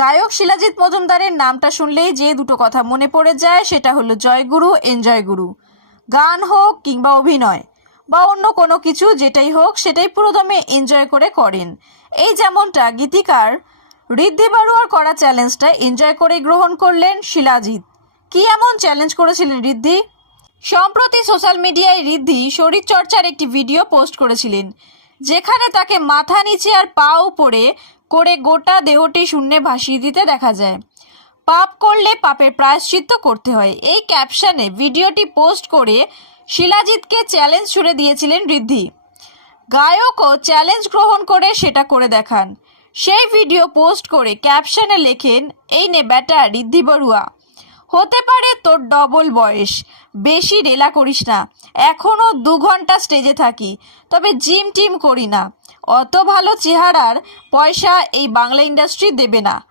গায়ক শিলাজিৎ মজুমদারের নামটা শুনলেই যে দুটো কথা মনে পড়ে যায় সেটা হলো জয়গুরু, এনজয় গুরু। গান হোক কিংবা অভিনয় বা অন্য কোনো কিছু যেটাই হোক সেটাই পুরোদমে এনজয় করে করেন। এই যেমনটা গীতিকার ঋদ্ধি বড়ুয়ার করা চ্যালেঞ্জটা এনজয় করে গ্রহণ করলেন শিলাজিৎ। কি এমন চ্যালেঞ্জ করেছিলেন ঋদ্ধি? সম্প্রতি সোশ্যাল মিডিয়ায় ঋদ্ধি শরীরচর্চার একটি ভিডিও পোস্ট করেছিলেন, যেখানে তাকে মাথা নিচে আর পা উপরে করে গোটা দেহটি শূন্যে ভাসিয়ে দিতে দেখা যায়। পাপ করলে পাপের প্রায়শ্চিত্ত করতে হয়, এই ক্যাপশনে ভিডিওটি পোস্ট করে শিলাজিৎকে চ্যালেঞ্জ ছুড়ে দিয়েছিলেন ঋদ্ধি। গায়কও চ্যালেঞ্জ গ্রহণ করে সেটা করে দেখান। সেই ভিডিও পোস্ট করে ক্যাপশনে লেখেন, এই নে ব্যাটা ঋদ্ধি বড়ুয়া, হতে পারে তোর ডবল বয়স, বেশি রেলা করিস না, এখনও 2 ঘন্টা স্টেজে থাকি, তবে জিম টিম করি না, অত ভালো চেহারার পয়সা এই বাংলা ইন্ডাস্ট্রি দেবে না।